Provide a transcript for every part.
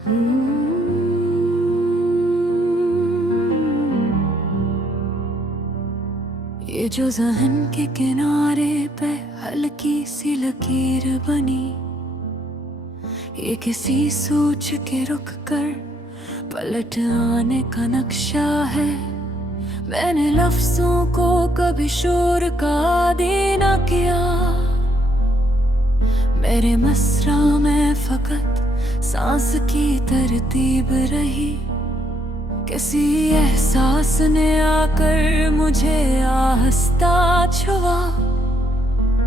ये जो ज़हन के किनारे पे हल्की सी लकीर बनी, ये किसी सोच के रुक कर पलट आने का नक्शा है। मैंने लफ्जों को कभी शोर का आदी न किया, मेरे मसरा में फकत सांस की तरतीब रही। किसी एहसास ने आकर मुझे आहिस्ता छुआ,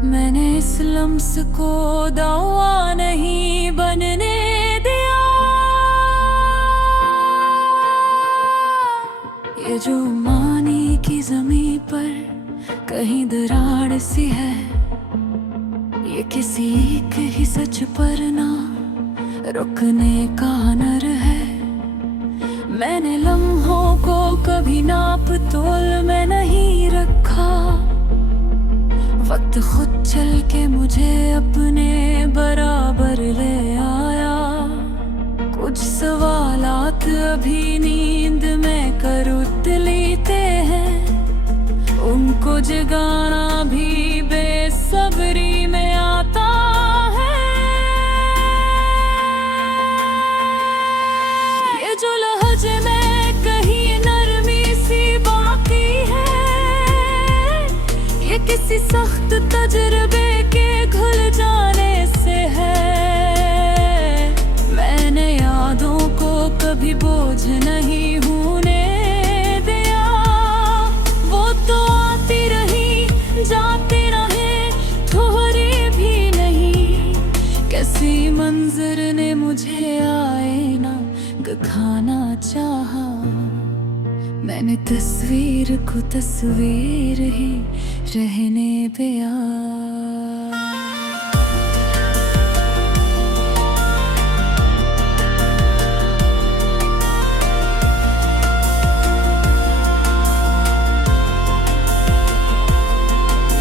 मैंने इस लम्स को दावा नहीं बनने दिया। ये जो मानी की जमीन पर कहीं दरार सी है, ये किसी एक ही सच पर ना रुकने का हुनर है। मैंने लम्हों को कभी नाप तोल में नहीं रखा, वक्त खुद चल के मुझे अपने बराबर ले आया। कुछ सवालात अभी नींद में कर उतलीते हैं, उनको जगाना भी बेसब्री में आता है। ये जो लहजे में कहीं नरमी सी बाकी है, ये किसी सख्त तजुर्बे के घुल जाने से है। मैंने यादों को कभी बोझ नहीं होने दिया, वो तो आती रही जाती रहे, थोड़ी भी नहीं। कैसी मंजर ने मुझे आए ना दिखाना चाहा, मैंने तस्वीर को तस्वीर ही रहने दिया।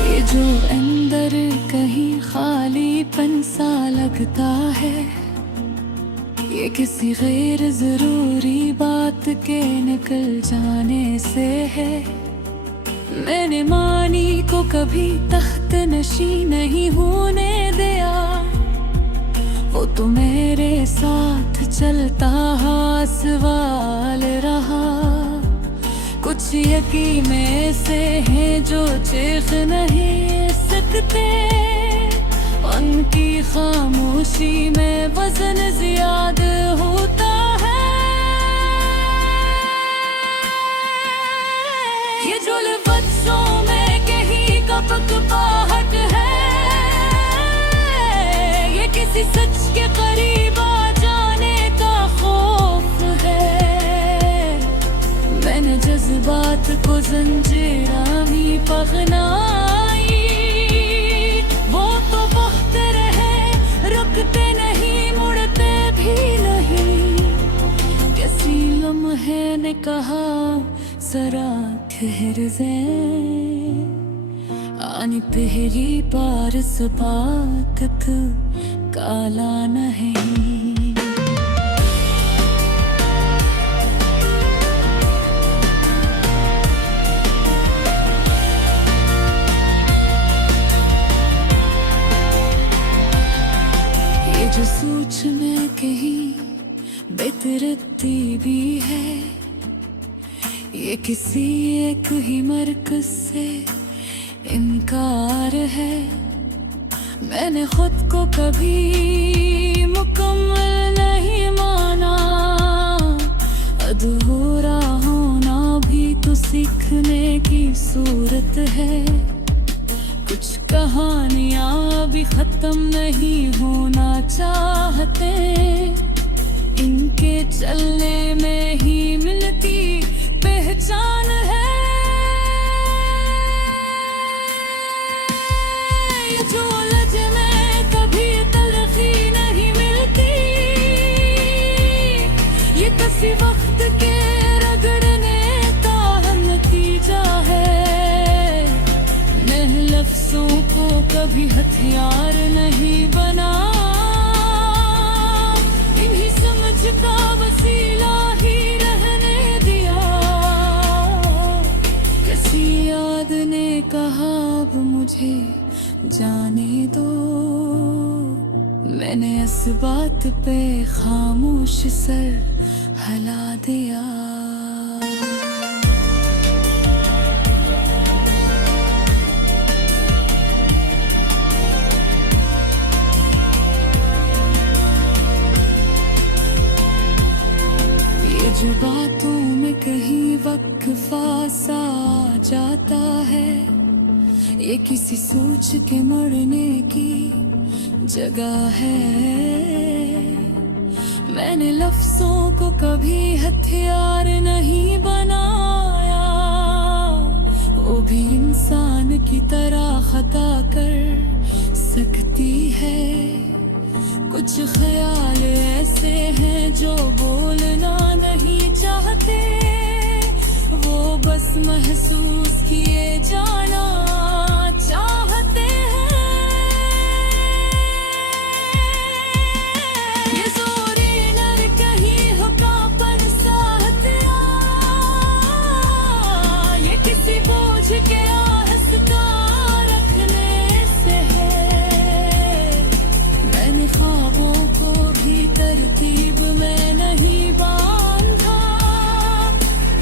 ये जो अंदर कहीं खालीपन सा लगता है, ये किसी गैर जरूरी बात के निकल जाने से है। मैंने मानी को कभी तख्त नशी नहीं होने दिया, वो तो मेरे साथ चलता हाँ सवाल रहा। कुछ यकीन में से हैं जो चीख नहीं सकते, उनकी खामोशी में वजन ज्यादा होता है। ये जो लफ्ज़ों में कहीं कपकपाहट है, ये किसी सच के करीब आ जाने का खौफ है। मैंने जज्बात को जंजीरां भी पगनाई, वो तो बहते रहे, रुकते नहीं, मुड़ते भी नहीं। किसी लम्हे ने कहा जरा ठहर जा, आनी पहली बार सबाकत काला नहीं। जो सोच में कहीं बेतरती भी है, ये किसी एक ही मरकज से इनकार है। मैंने खुद को कभी मुकम्मल नहीं माना, अधूरा होना भी तो सीखने की सूरत है। कुछ कहानियां भी खत्म नहीं होना चाहते, इनके चलने में ही मिलती पहचान है। ये जो उलझ में कभी तलखी नहीं मिलती, ये किसी वक्त के रगड़ने का नतीजा है। लफ्ज़ों को कभी हथियार नहीं बना, इन्हीं समझता मुझे जाने दो। मैंने इस बात पे खामोश सर हिला दिया। जो बातों में कहीं वक्फा सा जाता है, ये किसी सोच के मरने की जगह है। मैंने लफ्जों को कभी हथियार नहीं बनाया, वो भी इंसान की तरह खता कर सकती है। कुछ ख्याल ऐसे हैं जो बोलना नहीं चाहते, वो बस महसूस किए जाना चाहते हैं। ये जोरी नर कहीं हो कापन साहतिया, ये किसी बोझ के आहस्ता रखने से है। मैंने ख्वाबों को भी तरतीब में नहीं बांधा,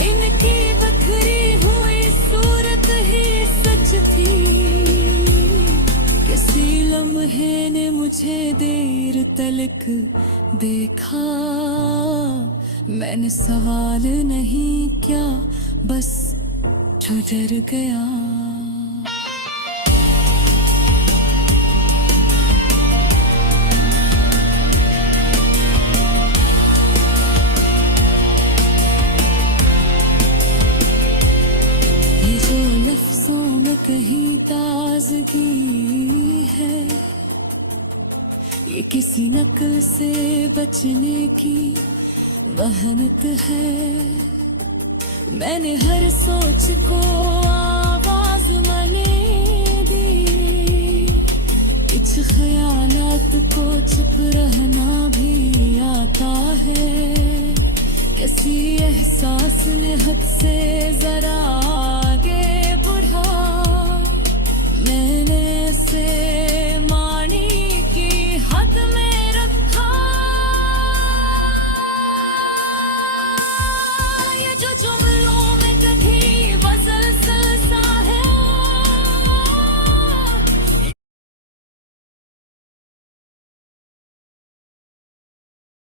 इनकी बखरी हुई सूरत ही सच थी। किसी लम्हे ने मुझे देर तलक देखा, मैंने सवाल नहीं किया, बस ठहर गया। कहीं ताजगी है, ये किसी नकल से बचने की मेहनत है। मैंने हर सोच को आवाज मने दी, कुछ ख्यालात को चुप रहना भी आता है। किसी एहसास ने हद से जरा आगे बढ़ा, मैंने से